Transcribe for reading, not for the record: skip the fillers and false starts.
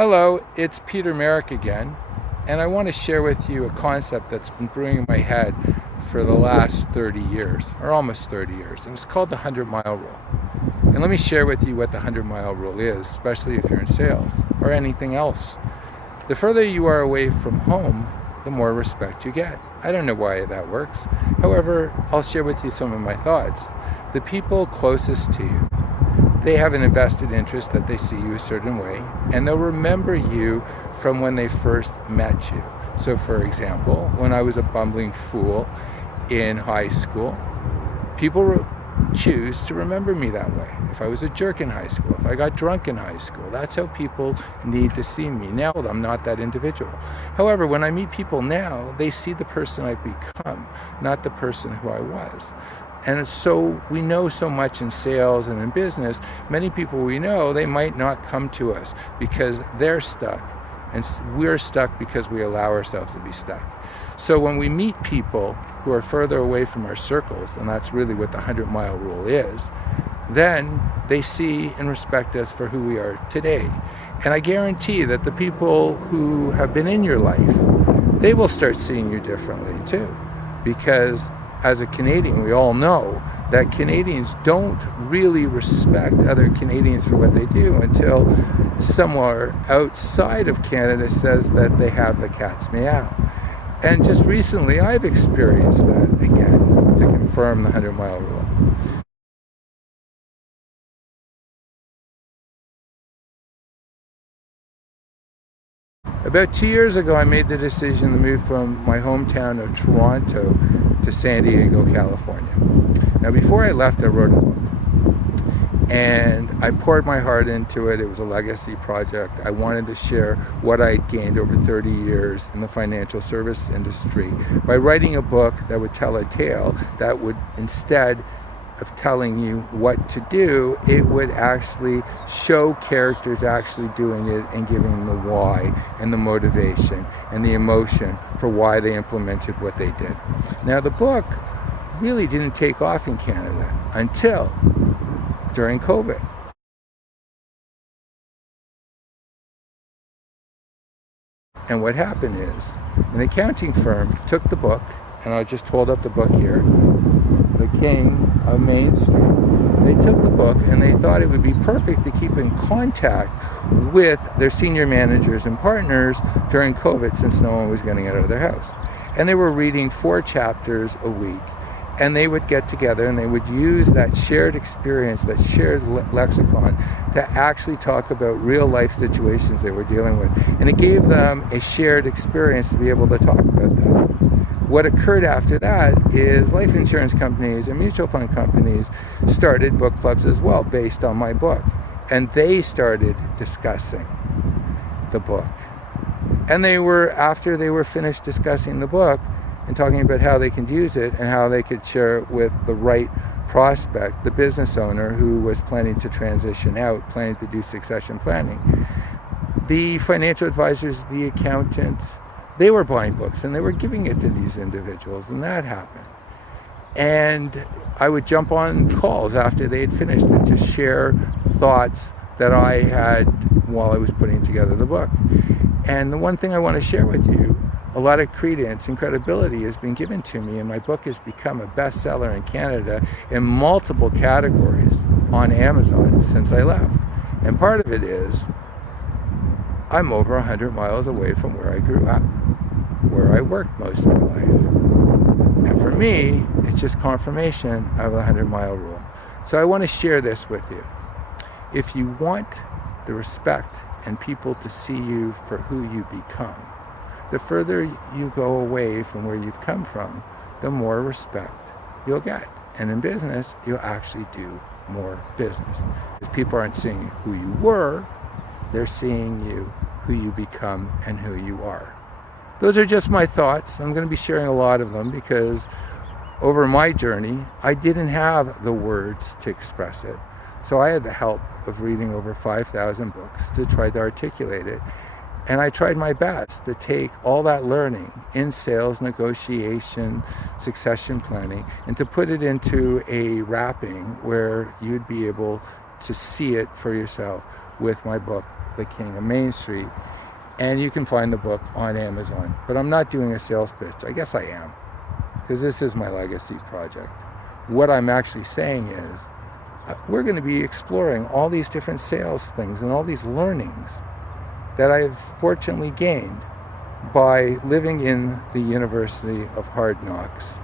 Hello, it's Peter Merrick again, and I want to share with you a concept that's been brewing in my head for the last 30 years, or almost 30 years, and it's called the 100-mile rule. And let me share with you what the 100-mile rule is, especially if you're in sales or anything else. The further you are away from home, the more respect you get. I don't know why that works. However, I'll share with you some of my thoughts. The people closest to you, they have an invested interest that they see you a certain way, and they'll remember you from when they first met you. So for example, when I was a bumbling fool in high school, people choose to remember me that way. If I was a jerk in high school, if I got drunk in high school, that's how people need to see me. Now I'm not that individual. However, when I meet people now, they see the person I've become, not the person who I was. And so we know so much in sales and in business. Many people we know, they might not come to us because they're stuck, and we're stuck because we allow ourselves to be stuck. So when we meet people who are further away from our circles, and that's really what the 100-mile rule is, then they see and respect us for who we are today. And I guarantee that the people who have been in your life, they will start seeing you differently too, because as a Canadian, we all know that Canadians don't really respect other Canadians for what they do until somewhere outside of Canada says that they have the cat's meow. And just recently, I've experienced that again to confirm the 100-mile rule. About 2 years ago, I made the decision to move from my hometown of Toronto to San Diego, California. Now, before I left, I wrote a book, and I poured my heart into it. It was a legacy project. I wanted to share what I had gained over 30 years in the financial service industry by writing a book that would tell a tale that would, instead of telling you what to do, it would actually show characters actually doing it and giving them the why and the motivation and the emotion for why they implemented what they did. Now, the book really didn't take off in Canada until during COVID. And what happened is, an accounting firm took the book, and I'll just hold up the book here, The King of Main Street. They took the book and they thought it would be perfect to keep in contact with their senior managers and partners during COVID, since no one was getting out of their house. And they were reading 4 chapters a week, and they would get together and they would use that shared experience, that shared lexicon, to actually talk about real life situations they were dealing with. And it gave them a shared experience to be able to talk about that. What occurred after that is life insurance companies and mutual fund companies started book clubs as well, based on my book. And they started discussing the book. And after they were finished discussing the book and talking about how they could use it and how they could share it with the right prospect, the business owner who was planning to transition out, planning to do succession planning, the financial advisors, the accountants, they were buying books and they were giving it to these individuals, and that happened. And I would jump on calls after they had finished and just share thoughts that I had while I was putting together the book. And the one thing I want to share with you, a lot of credence and credibility has been given to me, and my book has become a bestseller in Canada in multiple categories on Amazon since I left. And part of it is I'm over 100 miles away from where I grew up, where I worked most of my life. And for me, it's just confirmation of the 100-mile rule. So I want to share this with you. If you want the respect and people to see you for who you become, the further you go away from where you've come from, the more respect you'll get. And in business, you'll actually do more business. Because people aren't seeing who you were, they're seeing you, who you become, and who you are. Those are just my thoughts. I'm going to be sharing a lot of them because over my journey, I didn't have the words to express it. So I had the help of reading over 5,000 books to try to articulate it. And I tried my best to take all that learning in sales, negotiation, succession planning, and to put it into a wrapping where you'd be able to see it for yourself with my book, The King of Main Street. And you can find the book on Amazon. But I'm not doing a sales pitch. I guess I am, because this is my legacy project. What I'm actually saying is, we're going to be exploring all these different sales things and all these learnings that I've fortunately gained by living in the University of Hard Knocks